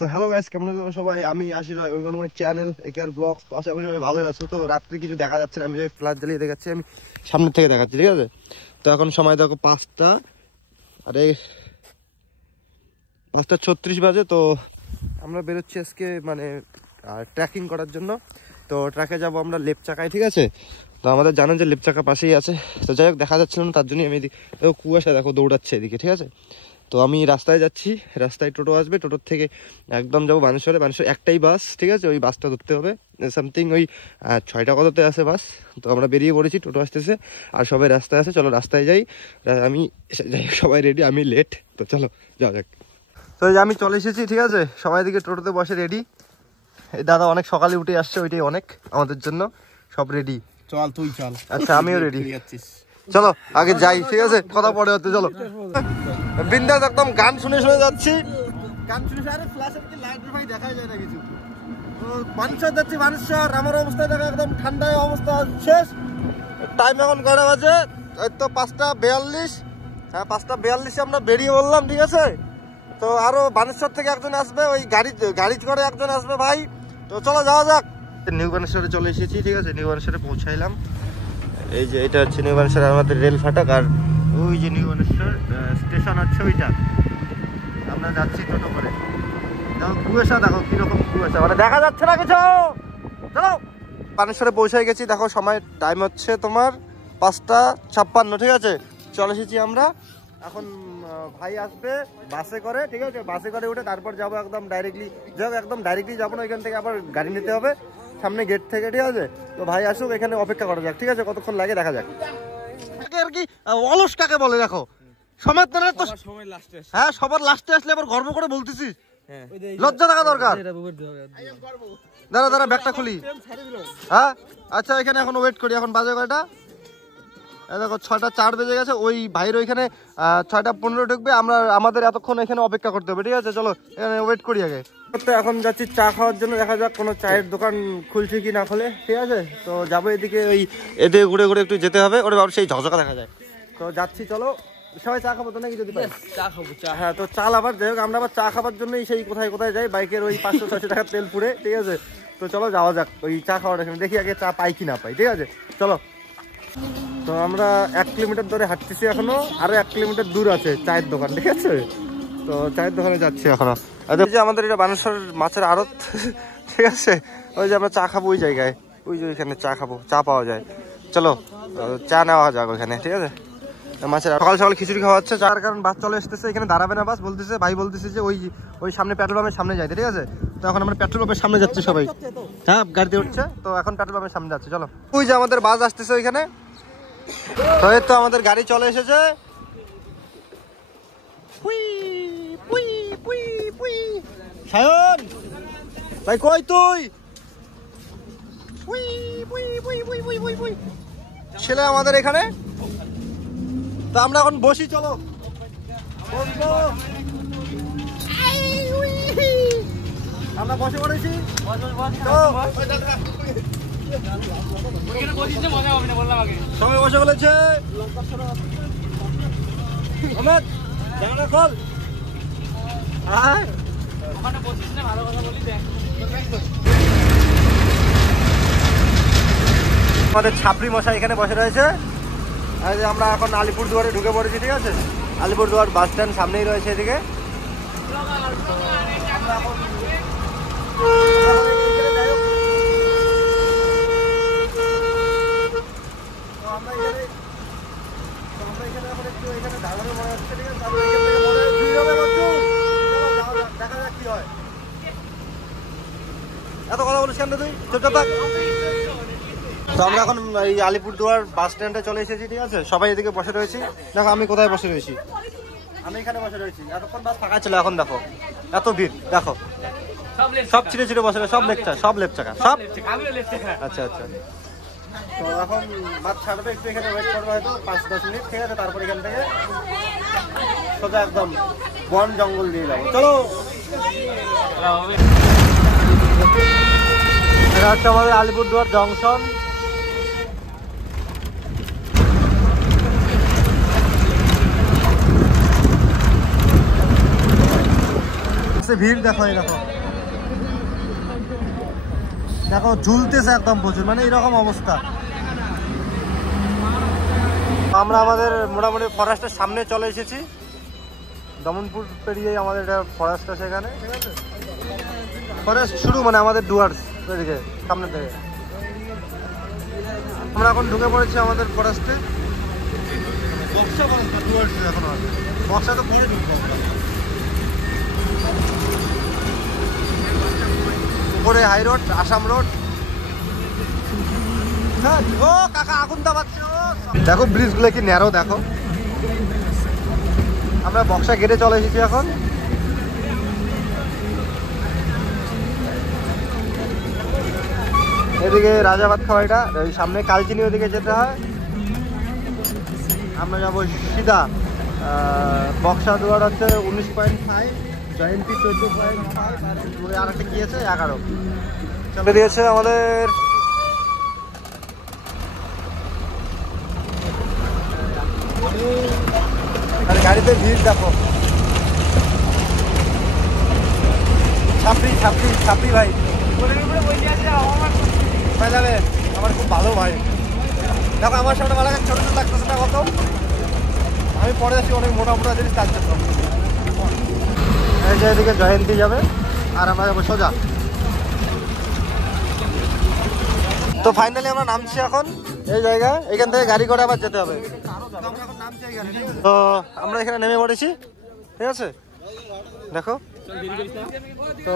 তো hello guys, কেমন আছো সবাই? আমি আশিস ভাই, ওয়েলকাম মাই চ্যানেল একেআর ব্লগস। আশা করি সবাই ভালো আছো। তো রাত্রে কিছু দেখা যাচ্ছে না, আমি যে ফ্ল্যাশ জ্বালিয়ে দেখাচ্ছি, আমি সামনে থেকে দেখাচ্ছি, ঠিক আছে? তো এখন সময় দেখো 5টা, আরে 5:36 বাজে। তো আমরা বেরোচ্ছি আজকে মানে ট্রেকিং করার জন্য। তো ট্রেকে যাবো আমরা লেপচাকায়, ঠিক আছে? তো আমাদের জানেন যে লেপচাকা পাশেই আছে। তো যাই হোক, দেখা যাচ্ছিল না, তার জন্যই আমি এদিকে দেখো কুয়াশা দেখো দৌড়াচ্ছে এদিকে, ঠিক আছে? তো আমি রাস্তায় যাচ্ছি, রাস্তায় টোটো আসবে, টোটোর থেকে একদম যাবো বানেশ্বরে। বানেশ্বর একটাই বাস, ঠিক আছে? ওই বাসটা ধরতে হবে সামথিং ওই 6টা কততে আসে বাস। তো আমরা বেরিয়ে পড়েছি, টোটো আসতেছে আর সবাই রাস্তায় আছে। চলো রাস্তায় যাই। আমি যাই, সবাই রেডি, আমি লেট। তো চলো যাওয়া যাক। তো আমি চলে এসেছি, ঠিক আছে? সবাই দিকে টোটোতে বসে রেডি। দাদা অনেক সকালে উঠে আসছে, ওইটাই অনেক আমাদের জন্য। সব রেডি, চল তুই চল। আচ্ছা আমিও রেডি, চলো আগে যাই, ঠিক আছে? কথা পরে হচ্ছে, চলো। বিন্দাস একদম গান শুনে শুনে যাচ্ছি, গান শুনে শুনে। আরে ফ্ল্যাশের কি লাইট ভাই দেখাই যায় না কিছু। তো বানেশ্বর যাচ্ছি, বানেশ্বর। আমার অবস্থা দেখো একদম ঠান্ডায় অবস্থা শেষ। টাইম এখন কয়টা বাজে? এই তো 5:42। হ্যাঁ 5:42 আমরা বেরিয়ে বললাম, ঠিক আছে? তো আরো বানেশ্বর থেকে একজন আসবে, ওই গাড়ি করে একজন আসবে ভাই। তো চলো যাওয়া যাক। নিউ বানেশ্বরে চলে এসেছি, ঠিক আছে? নিউ বানেশ্বরে পৌঁছাইলাম। এই যে এটা হচ্ছে নিউ বানেশ্বর আমাদের রেল ফাটক, আর ওই যে নিউ বানেশ্বর স্টেশন হচ্ছে ওইটা। আমরা যাচ্ছি টোটো করে। দেখো কুয়াশা, দেখো কিরকম কুয়াশা, মানে দেখা যাচ্ছে না কিছু। চলো বানেশ্বরে পৌঁছাই গেছি। দেখো সময় টাইম হচ্ছে তোমার 5:56, ঠিক আছে? চলে এসেছি আমরা। এখন ভাই আসবে বাসে করে, ঠিক আছে? বাসে করে উঠে তারপর যাবো একদম ডাইরেক্টলি। একদম ডাইরেক্টলি যাবো না, এখান থেকে আবার গাড়ি নিতে হবে সামনে গেট থেকে, ঠিক আছে? তো ভাই আসুক, এখানে অপেক্ষা করা যাক, ঠিক আছে? কতক্ষণ লাগে দেখা যাক। আর কি অলস কাকে বলে দেখো, সময় তো না তো। হ্যাঁ সবার লাস্টে আসলে আবার গর্ব করে বলতেছিস, লজ্জা থাকা দরকার। দাঁড়া দাঁড়া, ব্যাগটা খুলি। হ্যাঁ আচ্ছা, এখানে এখন ওয়েট করি। এখন বাজে কয়টা? দেখো 6:04 বেজে গেছে। ওই ভাইয়ের ওইখানে 6:15 ঢুকবে। আমাদের এতক্ষণ এখানে অপেক্ষা করতে হবে, ঠিক আছে? চলো এখানে ওয়েট করি আগে। এখন যাচ্ছি চা খাওয়ার জন্য, দেখা যাক কোনো চায়ের দোকান খুলছে কি না খোলে, ঠিক আছে? তো যাবো এদিকে, ওই এদিকে ঘুরে ঘুরে একটু যেতে হবে। ওরে বাবা সেই ঝকঝকা দেখা যায়। তো যাচ্ছি, চলো। সবাই চা খাবো তো নাকি? যদি পাই চা খাবো। চা, হ্যাঁ। তো চাল আবার যাই হোক, আমরা আবার চা খাবার জন্যই সেই কোথায় কোথায় যাই, বাইকের ওই 500-600 টাকা তেল পুড়ে, ঠিক আছে? তো চলো যাওয়া যাক ওই চা খাওয়ার এখানে, দেখি আগে চা পাই কি না পাই, ঠিক আছে? চলো। তো আমরা 1 কিলোমিটার ধরে হাঁটতেছি, এখনো আরো 1 কিলোমিটার দূর আছে চায়ের দোকান, ঠিক আছে? তো চায়ের দোকানে যাচ্ছি এখনো। যে আমাদের এটা বানেশ্বর মাছের আড়ত, ঠিক আছে? ওই যে আমরা চা খাবো ওই জায়গায়, ওই যে ওইখানে চা খাবো, চা পাওয়া যায়। চলো চা নেওয়া যাক ওইখানে, ঠিক আছে? মাছের সকাল সকাল খিচুড়ি খাওয়া হচ্ছে। যার কারণ বাস চলে আসতেছে, এখানে দাঁড়াবে না বাস, বলতেছে ভাই, বলতেছে যে ওই সামনে পেট্রোল পাম্পের সামনে যাইতে, ঠিক আছে? তো এখন আমরা পেট্রোল পাম্পের সামনে যাচ্ছি সবাই। হ্যাঁ গাড়িতে উঠছে, তো এখন পেট্রোল পাম্পের সামনে যাচ্ছি, চলো। ওই যে আমাদের বাস আসতেছে ওইখানে। তো এই তো আমাদের গাড়ি চলে এসেছে। সায়ন ভাই কই তুই? ছেলে আমাদের এখানে। তো আমরা এখন বসি, চলো। আমরা বসে পড়েছি। সবাই বসে বলেছে। আমাদের ছাপড়ি মশাই এখানে বসে রয়েছে। আমরা এখন আলিপুরদুয়ারে ঢুকে পড়েছি, ঠিক আছে? আলিপুরদুয়ার বাস স্ট্যান্ড সামনেই রয়েছে এদিকে। এত কথা বলিস কেন তুই? চুপচাপ থাক। তো আমরা এখন এই আলিপুরদুয়ার বাস স্ট্যান্ডে চলে এসেছি, ঠিক আছে? সবাই এদিকে বসে রয়েছি। দেখো আমি কোথায় বসে রয়েছি, আমি এখানে বসে রয়েছি। এতক্ষণ বাস ফাঁকা ছিল, এখন দেখো এত ভিড়। দেখো সব ছিঁড়ে ছিঁড়ে বসে, সব লেপচাকা, সব লেপচাকা, সব। আচ্ছা আচ্ছা। তো এখন বাস ছাড়বে, একটু এখানে ওয়েট করবো হয়তো 5-10 মিনিট, ঠিক আছে? তারপর এখান থেকে সোজা একদম বন জঙ্গল দিয়ে যাবো, চলো। এটা হচ্ছে আমাদের আলিপুরদুয়ার জংশন। গাড়িতে ভিড় দেখো, এই দেখো দেখো ঝুলতেছে একদম প্রচুর, মানে এরকম অবস্থা। আমরা আমাদের মোটামুটি ফরেস্টের সামনে চলে এসেছি, দমনপুর পেরিয়ে আমাদের এটা ফরেস্ট আছে এখানে, ঠিক আছে? ফরেস্ট শুরু মানে আমাদের ডুয়ার্স এদিকে সামনে থেকে। আমরা এখন ঢুকে পড়েছি আমাদের ফরেস্টে, বক্সা ফরেস্ট ডুয়ার্স এখন আছে, বক্সা তো পরে ঢুকবো। উপরে হাই রোড, আসাম রোড। ও কাকা আগুন দাবাচ্ছে, দেখো ব্রিজগুলো কি ন্যারো দেখো। আমরা বক্সা গেটে চলে এসেছি এখন। এদিকে রাজাবাদ খাওয়াইটা, ওই সামনে কালচিনি ওদিকে যেতে হয়। আমরা যাবো সিধা বক্সা দুয়ার হচ্ছে 19.5, জয়ন্তী 14.5, আর একটা কি আছে 11 চলে দিয়েছে আমাদের। আর গাড়িতে ভিড় দেখো, ছাপড়ি ছাপড়ি ছাপড়ি ভাই যাবে আমার খুব ভালো ভাই। দেখো আমার সামনে মালা ছোট ছোট লাগতেছে না কত, আমি পরে আছি অনেক মোটা মোটা জিনিস তার জন্য। এই যে এদিকে জয়ন্তী যাবে আর আমরা যাবো সোজা। তো ফাইনালি আমরা নামছি এখন এই জায়গায়, এখান থেকে গাড়ি করে আবার যেতে হবে। তো আমরা এখানে নেমে পড়েছি, ঠিক আছে দেখো। তো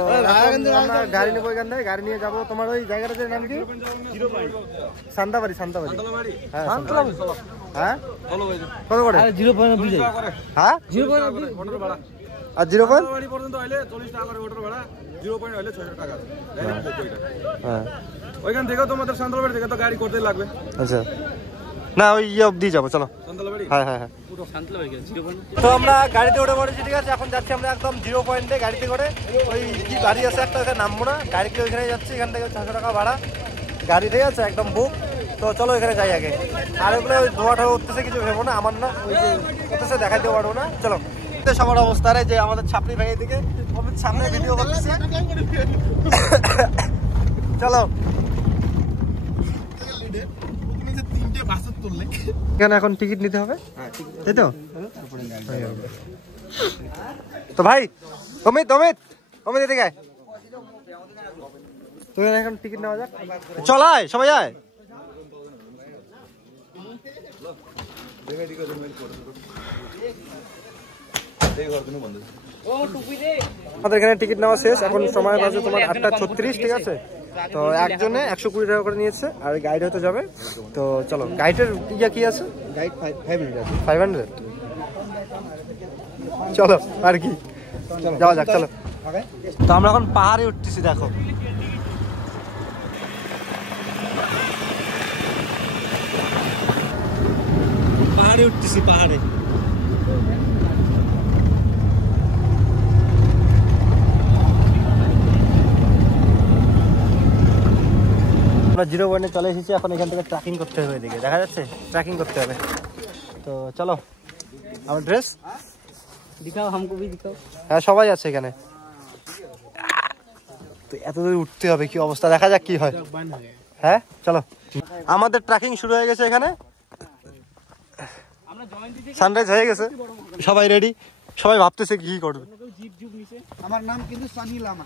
আমরা গাড়ি নেবো এখান থেকে, গাড়ি নিয়ে যাবো তোমার ওই জায়গাটার নাম কি? সান্তাবাড়ি। সান্তাবাড়ি হ্যাঁ, হ্যাঁ কত করে? হ্যাঁ 0.5 আর 0.5 পর্যন্ত হইলে 40 টাকা করে মোটর ভাড়া, 0.5 হইলে 600 টাকা। হ্যাঁ ওইখান থেকে তোমাদের সান্তালবাড়ি থেকে তো গাড়ি করতে লাগবে। আচ্ছা না ওই ইয়ে অবধি যাবো, চলো সান্তালবাড়ি। হ্যাঁ হ্যাঁ হ্যাঁ তো আমরা গাড়িতে উঠে পড়েছি, ঠিক আছে? এখন যাচ্ছি আমরা একদম 0 পয়েন্টে গাড়িতে করে। ওই কি গাড়ি আছে একটা, ওখানে নামবো না, ডাইরেক্টলি ওইখানে যাচ্ছি। এখান থেকে 600 টাকা ভাড়া গাড়ি, ঠিক আছে? একদম বুক। তো চলো এখানে যাই আগে। আর ওগুলো ওই ধোয়া ঠোয়া উঠতেছে, কিছু ভেবো না, আমার না ওই যে উঠতেছে দেখাইতে পারবো না। চলো সবার অবস্থা রে, যে আমাদের ছাপড়ি ভাই দিকে সামনে ভিডিও করতেছে। চলো এখানে এখন টিকিট নিতে হবে, তাই তো? তো ভাই অমিত অমিত অমিত এদিকে আয়। তো এখন টিকিট নেওয়া যাক, চল আয় সবাই আয়। আমাদের এখানে টিকিট নেওয়া শেষ, এখন সময় বাজে তোমার 8:36, ঠিক আছে? তো একজনে 120 টাকা করে নিয়েছে, আর গাইড হতে যাবে। তো চলো গাইডের ইয়া কি আছে? গাইড 500। চলো আর কি যাওয়া যাক, চলো। তো আমরা এখন পাহাড়ে উঠতেছি, দেখো পাহাড়ে উঠতেছি, পাহাড়ে। আমরা 0 পয়েন্টে চলে এসেছি, এখন এখান থেকে ট্রেকিং করতে হবে। এদিকে দেখা যাচ্ছে ট্রেকিং করতে হবে। তো চলো, আমার ড্রেস দিখাও, हमको भी दिखाओ। হ্যাঁ সবাই আছে এখানে। তো এত দূর উঠতে হবে, কি অবস্থা দেখা যাক কি হয়। হ্যাঁ চলো, আমাদের ট্রেকিং শুরু হয়ে গেছে এখানে। সানরাইজ হয়ে গেছে, সবাই রেডি, সবাই ভাবতেছে কি করবে। আমার নাম কিন্তু সানি লামা।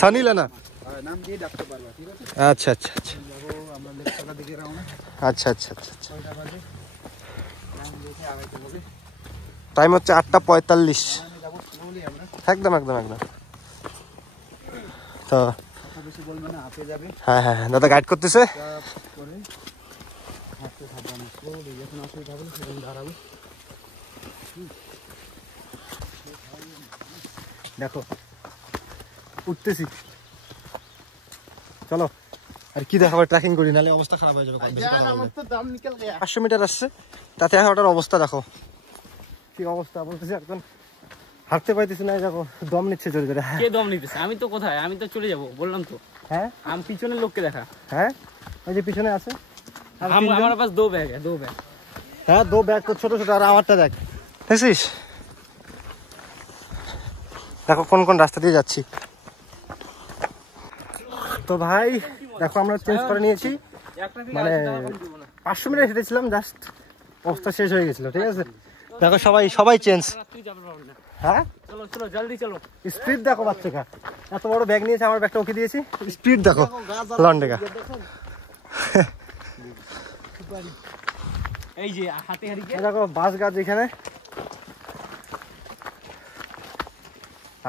সানি লানা নাম দিয়ে ডাকতে পারবা, ঠিক আছে? আচ্ছা আচ্ছা আচ্ছা, আমরা লেকটার দিকে রওনা। আচ্ছা আচ্ছা আচ্ছা আচ্ছা, টাইম হচ্ছে 8:45। একদম একদম একদম। তো হ্যাঁ হ্যাঁ দাদা গাইড করতেছে। দেখো উঠতেছি, চলো। আর কি দেখাবো, ট্রেকিং করি, নাহলে অবস্থা খারাপ হয়ে যাবে। 500 মিটার আসছে, তাতে ওটার অবস্থা দেখো কি অবস্থা। বলতেছি একদম হাঁটতে পাইতেছি না, দেখো দম নিচ্ছে জোরে জোরে। কে দম নিতেছে? আমি তো কোথায়, আমি তো চলে যাবো বললাম তো। হ্যাঁ আমি পিছনের লোককে দেখা। হ্যাঁ ওই যে পিছনে আছে, আমার পাশ 2 ব্যাগ। হ্যাঁ 2 ব্যাগ তো ছোট ছোট, আর আমারটা দেখ, দেখছিস? দেখো কোন কোন রাস্তা দিয়ে যাচ্ছি। তো ভাই দেখো আমরা চেঞ্জ করে নিয়েছি, মানে 500 মিনিট হেঁটেছিলাম, জাস্ট অবস্থা শেষ হয়ে গেছিল। ঠিক আছে দেখো সবাই চেঞ্জ। হ্যাঁ চলো চলো জলদি চলো। স্পিড দেখো বাচ্চাকা, এত বড় ব্যাগ নিয়েছে, আমার ব্যাগটা ওকে দিয়েছি। স্পিড দেখো লন্ডেকা। এই যে হাতে হারিকে দেখো বাস গাছ এখানে।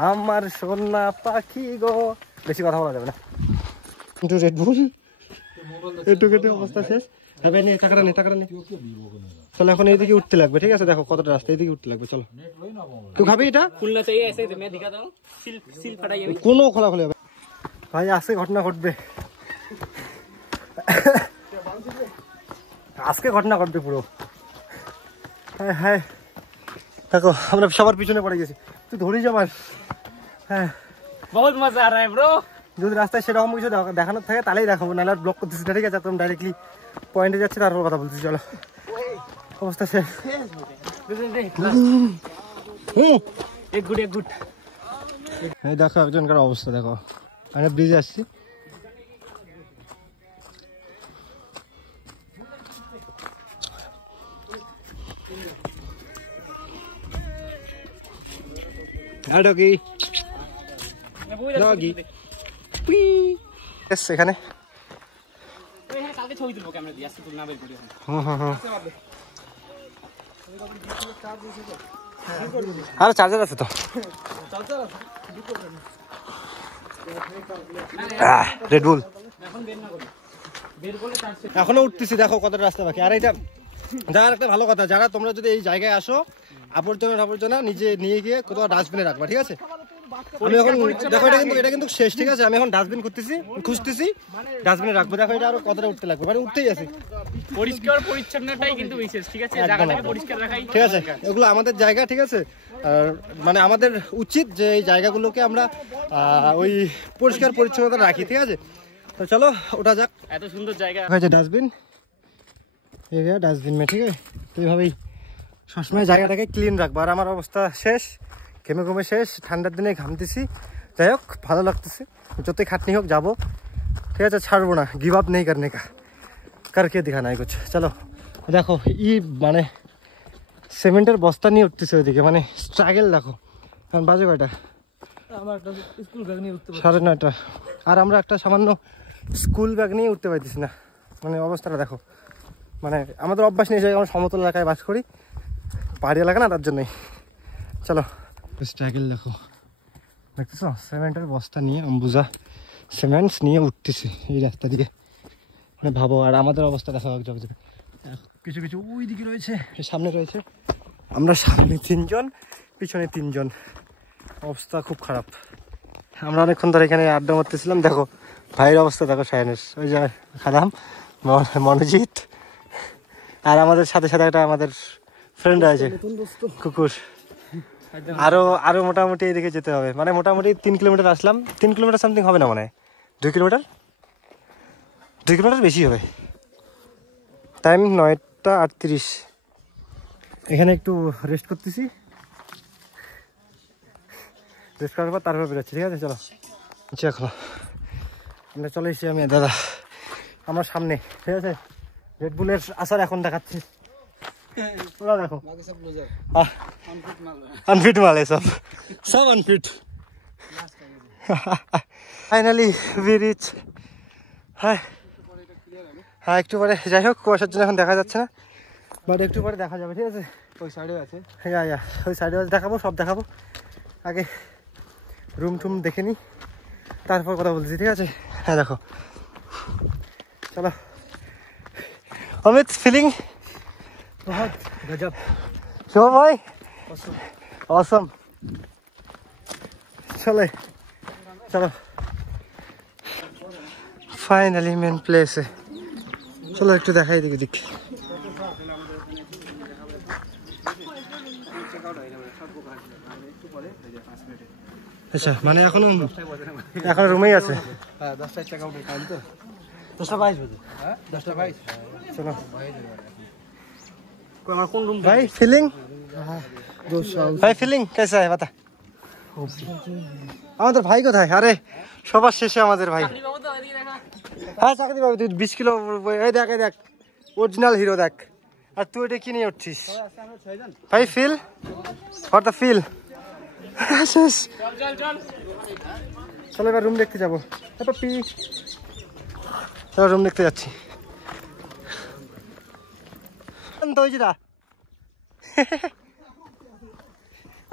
আমার সোনা পাখি গো, বেশি কথা বলা যাবে না। একটু রেড বুল একটু কেটে অবস্থা শেষ। টাকা নিয়ে চলো এখন এইদিকে উঠতে লাগবে। ঠিক আছে দেখো কতটা রাস্তা, এইদিকে উঠতে লাগবে। চলো তুই খাবি এটা? খুলনা চাই এসে मैं दिखाता हूं, সিল ফাটাই আমি। কোনো খোলাখুলি হবে ভাই, আজকে ঘটনা ঘটবে, আজকে ঘটনা ঘটবে পুরো। হ্যাঁ হ্যাঁ দেখো আমরা সবার পিছনে পড়ে গেছি, তুই ধরিস আমার। হ্যাঁ বহুত মজা आ रहा है ब्रो। যদি রাস্তায় সেরকম কিছু দেখানোর থাকে তাহলেই দেখাবো, নাহলে ব্লক করতেছি না। ঠিক আছে তুমি ডাইরেক্টলি পয়েন্টে যাচ্ছে, তারপর কথা বলতেছি। চলো অবস্থা শেষ। এক গুড এই দেখো একজনকার অবস্থা দেখো, আমি ব্রিজে আসছি। ডগি ডগি এখানে কালকে ছবি তুলবো ক্যামেরা দিয়ে, আজকে তুলনা বের করি। আরে চার্জার আছে তো। রেড বুল এখনো উঠতেছি, দেখো কত রাস্তা বাকি। আর এটা যার একটা ভালো কথা, যারা তোমরা যদি এই জায়গায় আসো, আবর্জনা নিজে নিয়ে গিয়ে কোথাও ডাস্টবিনে রাখবা। ঠিক আছে আমি এখন দেখো এটা কিন্তু শেষ। ঠিক আছে আমি এখন ডাস্টবিন খুঁজতেছি, ডাস্টবিনে রাখবো। দেখো এটা আরো কতটা উঠতে লাগবে, মানে উঠতেই আছে। পরিষ্কার পরিচ্ছন্নতাই কিন্তু বিশেষ। ঠিক আছে জায়গাটাকে পরিষ্কার রাখাই। ঠিক আছে এগুলো আমাদের জায়গা। ঠিক আছে আর মানে আমাদের উচিত যে এই জায়গাগুলোকে আমরা ওই পরিষ্কার পরিচ্ছন্নতা রাখি। ঠিক আছে তো চলো ওটা যাক। এত সুন্দর জায়গা হয়েছে ডাস্টবিন, ডাস্টবিন মে। ঠিক আছে তো এইভাবেই সবসময় জায়গাটাকে ক্লিন রাখবো। আর আমার অবস্থা শেষ, ঘেমে শেষ, ঠান্ডার দিনে ঘামতেছি। যাই হোক ভালো লাগতেছে, যতই খাটনি হোক যাবো। ঠিক আছে ছাড়বো না, গিভ আপ নেই করনে কা, করকে দিখানা है कुछ। চলো দেখো মানে সিমেন্টের বস্তা নিয়ে উঠতেছে ওইদিকে, মানে স্ট্রাগল দেখো। কারণ বাজে কয়টা, 9:30। আর আমরা একটা সামান্য স্কুল ব্যাগ নিয়ে উঠতে পারতেছি না। মানে অবস্থাটা দেখো, মানে আমাদের অভ্যাস নিয়ে যাই, আমরা সমতল এলাকায় বাস করি, পাহাড়ি এলাকা না, তার জন্যই। চলো স্ট্রাগল দেখো, দেখতেছ সিমেন্টের বস্তা নিয়ে, অম্বুজা সিমেন্টস নিয়ে উঠতেছি এই রাস্তা দিকে। মানে ভাবো, আর আমাদের অবস্থা দেখো, কিছু ওই দিকে রয়েছে, সামনে রয়েছে। আমরা সামনে 3 জন, পিছনে 3 জন, অবস্থা খুব খারাপ। আমরা অনেকক্ষণ ধরে এখানে আড্ডা মারতেছিলাম। দেখো ভাইয়ের অবস্থা দেখো, সায়নের ওই যে খালাম মনোজিৎ, আর আমাদের সাথে একটা আমাদের ফ্রেন্ড আছে কুকুর। আরো মোটামুটি এদিকে যেতে হবে, মানে মোটামুটি 3 কিলোমিটার আসলাম। 3 কিলোমিটার সামথিং হবে না, মানে 2 কিলোমিটার বেশি হবে। টাইম 9:38। এখানে একটু রেস্ট করতেছি, রেস্ট করার পর তারপর বেরোচ্ছি। ঠিক আছে চলো এখন আমরা চলে এসেছি, আমি দাদা আমার সামনে। ঠিক আছে রেড বুলের আসার এখন দেখাচ্ছি। ওরা দেখো আনফিট মাল, সব আনফিট। Finally we reach. হ্যাঁ একটু পরে, যাই হোক কুয়াশার জন্য এখন দেখা যাচ্ছে না, বাট একটু পরে দেখা যাবে। ঠিক আছে ওই সাইডে আছে, হ্যাঁ ওই সাইডে আছে, দেখাবো, সব দেখাবো। আগে রুম টুম দেখে নিই, তারপর কথা বলছি। ঠিক আছে হ্যাঁ দেখো চলো। অমিত ফিলিং बहुत गजब। शो भाई ऑसम। चलो फाइनली मेन प्लेस है। चलो एक देखाई दिख। আচ্ছা মানে এখনো রুমেই আছে। হ্যাঁ 10টা চেকআউটের টাইম তো 10:22 বাজে। হ্যাঁ 10:22। চলো भाई फीलिंग, भाई फीलिंग कैसा है बता। আমাদের ভাই কোথায়? আরে সবার শেষে আমাদের ভাই। হ্যাঁ চাকরি পাবি, তুই 20 কিলো। এই দেখ এই দেখ, অরিজিনাল হিরো দেখ। আর তুই এটা কি নিয়ে উঠছিস ভাই? Feel what the feel. শেষ। চলো এবার রুম দেখতে যাবো। চলো রুম দেখতে যাচ্ছি।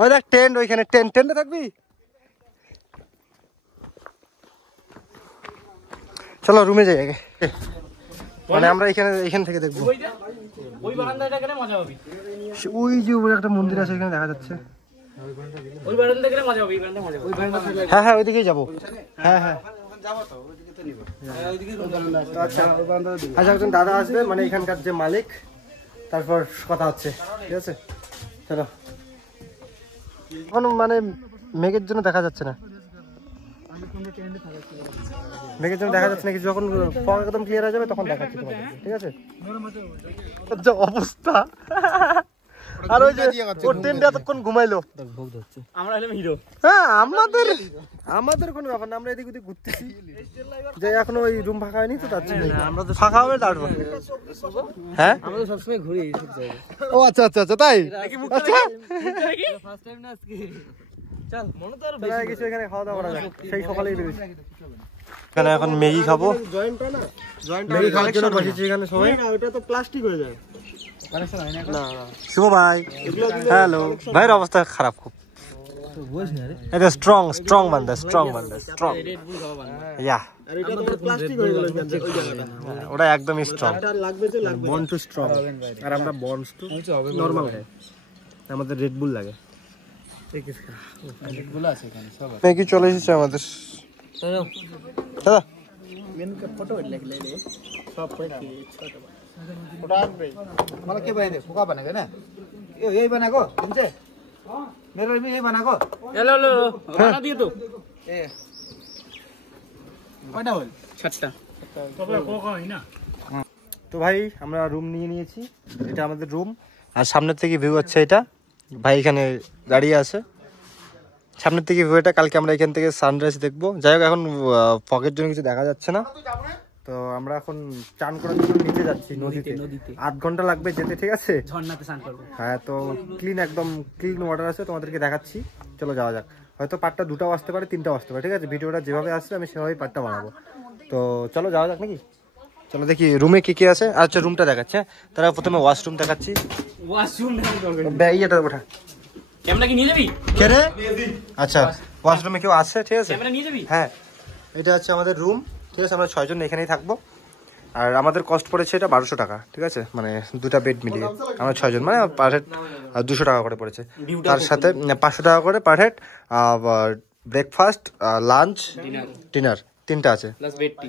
ওই দেখ টেন্ট, ওইখানে টেন্টে থাকবি। চলো রুমে যাই আগে, মানে আমরা এখান থেকে দেখবো। ওই বারান্দাটা গেলে মজা হবে। ওই যে উপরে একটা মন্দির আছে, এখানে দেখা যাচ্ছে। ওই বারান্দা গেলে মজা হবে, এই বারান্দা মজা হবে। হ্যাঁ হ্যাঁ ওইদিকেই যাবো। হ্যাঁ হ্যাঁ আচ্ছা, একজন দাদা আসবে, মানে এখানকার যে মালিক, তারপর কথা হচ্ছে, ঠিক আছে? চলো। এখন মানে মেঘের জন্য দেখা যাচ্ছে না, মেঘের জন্য দেখা যাচ্ছে না কিছু। যখন ফগ একদম ক্লিয়ার হয়ে যাবে তখন দেখাচ্ছি তোমাদের, ঠিক আছে? যা অবস্থা। আর ওই যে ও টেন্টে এতক্ষণ ঘুমাইলো। আমরা হলাম হিরো। হ্যাঁ আমাদের কোনো ব্যাপার না, আমরা এদিক ওদিক ঘুরতেছি। যে এখনো ওই রুম ফাঁকা হয়নি তো, তার জন্য ফাঁকা হবে তারপর। হ্যাঁ আমরা তো সবসময় ঘুরি এইসব জায়গায়। ও আচ্ছা আচ্ছা আচ্ছা, তাই? আচ্ছা ফার্স্ট টাইম না আজকে। চল মনে তো আর কিছু এখানে খাওয়া দাওয়া করা যাক, সেই সকালেই বেরিয়েছি। এখানে এখন ম্যাগি খাবো। ম্যাগি খাওয়ার জন্য বসেছি এখানে সবাই। ওটা তো প্লাস্টিক হয়ে যায়। শুভ ভাই, হ্যালো। ভাইয়ের অবস্থা খারাপ খুব। এটা স্ট্রং বান্দা। ইয়া ওটা একদমই স্ট্রং। বর্ন টু স্ট্রং, আর আমরা বর্ন টু নরমাল। আমাদের রেড বুল লাগে। ম্যাগি চলে এসেছে আমাদের। দাদা ফটো লাগলে রে সব পড়ে ওটা আনবে মানে কে বানাবে? পোকা বানাবে না? এই বানাগো শুনছে? মেরে এই বানাগো। হ্যালো বানা দিয়ে তো। এ কয়টা হল? 7টা। তবে পোকা হয় না। তো ভাই আমরা রুম নিয়ে নিয়েছি, এটা আমাদের রুম। আর সামনের থেকে ভিউ হচ্ছে এটা। ভাই এখানে দাঁড়িয়ে আছে, সামনের থেকে ভিউ এটা। কালকে আমরা এখান থেকে সানরাইজ দেখবো। যাই হোক এখন ফগের জন্য কিছু দেখা যাচ্ছে না, তো আমরা এখন চান করার জন্য নিচে যাচ্ছি নদীতে। 8 ঘন্টা লাগবে যেতে, ঠিক আছে? ঝর্ণাতে স্নান করব। হ্যাঁ, তো একদম ক্লিন ওয়াটার আছে, তোমাদেরকে দেখাচ্ছি। চলো যাওয়া যাক। হয়তো পার্টটা 2টাও আসতে পারে, 3টাও আসতে পারে, ঠিক আছে? ভিডিওটা যেভাবে আসছে আমি সেভাবেই পার্টটা বানাবো। তো চলো যাওয়া যাক নাকি? চলো দেখি রুমে কি আছে। আচ্ছা রুমটা দেখাচ্ছে, তারা প্রথমে ওয়াশরুম দেখাচ্ছি। ওয়াশরুম ইয়েটা ওঠা। ক্যামেরা কি নিয়ে যাবি? কে রে? আচ্ছা ওয়াশরুমে কেউ আছে, ঠিক আছে? ক্যামেরা নিয়ে যাবি? হ্যাঁ, এটা হচ্ছে আমাদের রুম, ঠিক আছে? আমরা 6 জন এখানেই থাকবো। আর আমাদের কস্ট পড়েছে এটা 1200 টাকা, ঠিক আছে? মানে 2টা বেড মিলিয়ে আমরা 6 জন, মানে পার হেড 200 টাকা করে পড়েছে। তার সাথে 500 টাকা করে per head breakfast, lunch, dinner 3টা আছে। প্লাস বেড টি।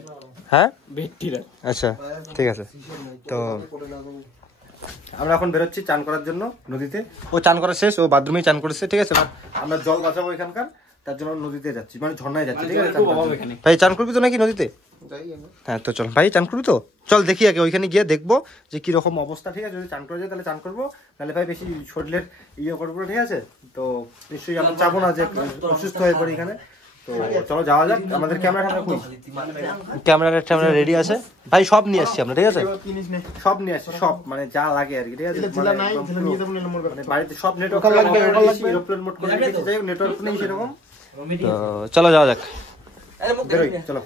হ্যাঁ বেড টি। আচ্ছা ঠিক আছে। তো আমরা এখন বেরোচ্ছি চান করার জন্য নদীতে। ও চান করা শেষ, ও বাথরুমেই চান করেছে, ঠিক আছে? আমরা জল বাঁচাবো এখানকার, তার জন্য নদীতে যাচ্ছি, মানে ঝর্ণায় যাচ্ছি, ঠিক আছে? ভাই চান করবি তো নাকি নদীতে? হ্যাঁ তো চল ভাই, চান করবি তো? চল দেখি আগে, ওইখানে গিয়ে দেখবো যে কিরকম অবস্থা, ঠিক আছে? যদি চান করা যায় তাহলে চান করবো, তাহলে ভাই বেশি শরীরের করবো, ঠিক আছে? তো নিশ্চয়ই আমরা চাবো না যে অসুস্থ হয়ে পড়ি এখানে। তো চলো যাওয়া যাক। আমাদের ক্যামেরা রেডি আছে ভাই, সব নিয়ে আসছি আমরা, ঠিক আছে? সব নিয়ে আসছি, সব মানে যা লাগে আর কি, ঠিক আছে? মানে বাড়িতে সব নেটওয়ার্ক লাগবে, এরোপ্লেন মোড করে রেখেছি, যাই হোক নেটওয়ার্ক নেই সেরকম। তো চলো যাওয়া যাক, বেরোই চলো।